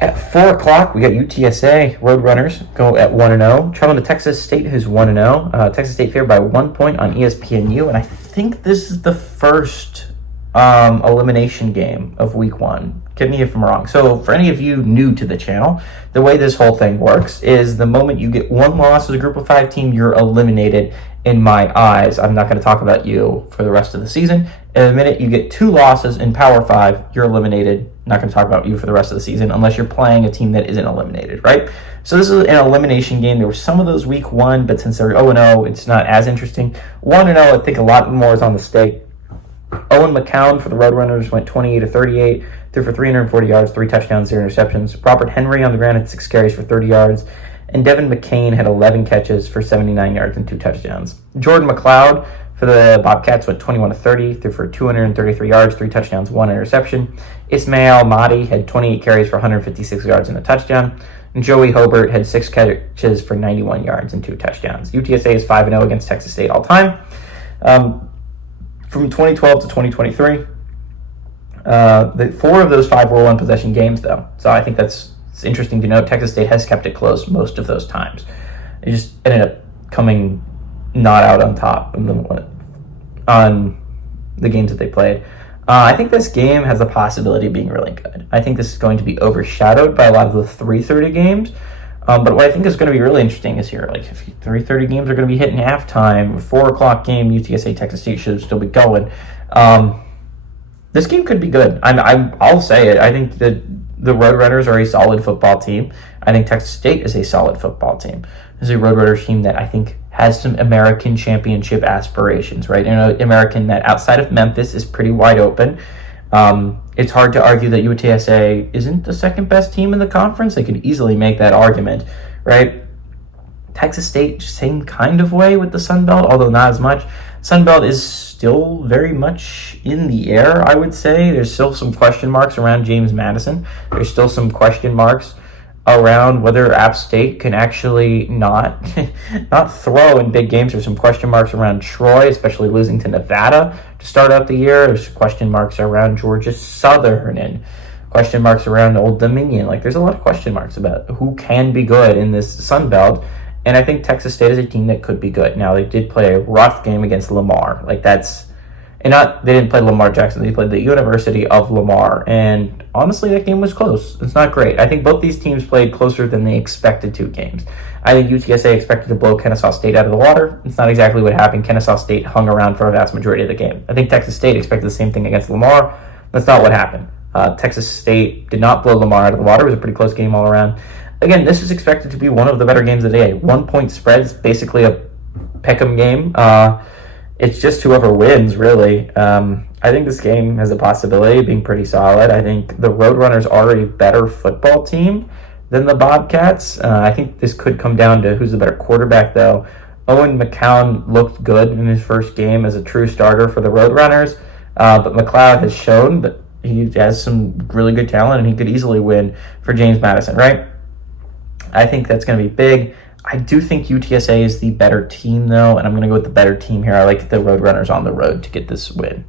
At 4 o'clock, we got UTSA Roadrunners go at 1-0. Traveling to Texas State, who's 1-0. Texas State favored by 1 point on ESPNU, and I think this is the first elimination game of week 1. Get me if I'm wrong. So for any of you new to the channel, the way this whole thing works is the moment you get one loss as a group of 5 team, you're eliminated in my eyes. I'm not going to talk about you for the rest of the season. And the minute you get 2 losses in Power 5, you're eliminated. Not going to talk about you for the rest of the season unless you're playing a team that isn't eliminated, right? So this is an elimination game. There were some of those week 1, but since they're 0-0, it's not as interesting. 1-0, I think a lot more is on the stake. Owen McCown for the Roadrunners went 28-38, threw for 340 yards, 3 touchdowns, 0 interceptions. Robert Henry on the ground had 6 carries for 30 yards. And Devin McCain had 11 catches for 79 yards and 2 touchdowns. Jordan McLeod for the Bobcats went 21-30, threw for 233 yards, 3 touchdowns, 1 interception. Ismail Mahdi had 28 carries for 156 yards and a touchdown. And Joey Hobart had 6 catches for 91 yards and 2 touchdowns. UTSA is 5-0 against Texas State all time. From 2012 to 2023, 4 of those 5 were one-possession games, though. So I think it's interesting to note. Texas State has kept it close most of those times. It just ended up coming not out on top on the games that they played. I think this game has the possibility of being really good. I think this is going to be overshadowed by a lot of the 3:30 games. But what I think is going to be really interesting is here, like if 3:30 games are going to be hitting halftime, 4 o'clock game, UTSA Texas State should still be going. This game could be good. I'll say it. I think that the Roadrunners are a solid football team. I think Texas State is a solid football team. This is a Roadrunners team that I think has some American championship aspirations, right? An American that outside of Memphis is pretty wide open. It's hard to argue that UTSA isn't the second best team in the conference. They could easily make that argument, right? Texas State, same kind of way with the Sun Belt, although not as much. Sun Belt is still very much in the air, I would say. There's still some question marks around James Madison. There's still some question marks around whether App State can actually not throw in big games. There's some question marks around Troy, especially losing to Nevada to start out the year. There's question marks around Georgia Southern and question marks around Old Dominion. Like, there's a lot of question marks about who can be good in this Sun Belt. And I think Texas State is a team that could be good. Now, they did play a rough game against Lamar. They didn't play Lamar Jackson. They played the University of Lamar. And honestly, that game was close. It's not great. I think both these teams played closer than they expected to games. I think UTSA expected to blow Kennesaw State out of the water. It's not exactly what happened. Kennesaw State hung around for a vast majority of the game. I think Texas State expected the same thing against Lamar. That's not what happened. Texas State did not blow Lamar out of the water. It was a pretty close game all around. Again, this is expected to be one of the better games of the day. 1-point spreads, basically a pick'em game. It's just whoever wins, really. I think this game has a possibility of being pretty solid. I think the Roadrunners are a better football team than the Bobcats. I think this could come down to who's the better quarterback, though. Owen McCown looked good in his first game as a true starter for the Roadrunners, but McLeod has shown that he has some really good talent, and he could easily win for James Madison, right? I think that's going to be big. I do think UTSA is the better team, though, and I'm going to go with the better team here. I like the Roadrunners on the road to get this win.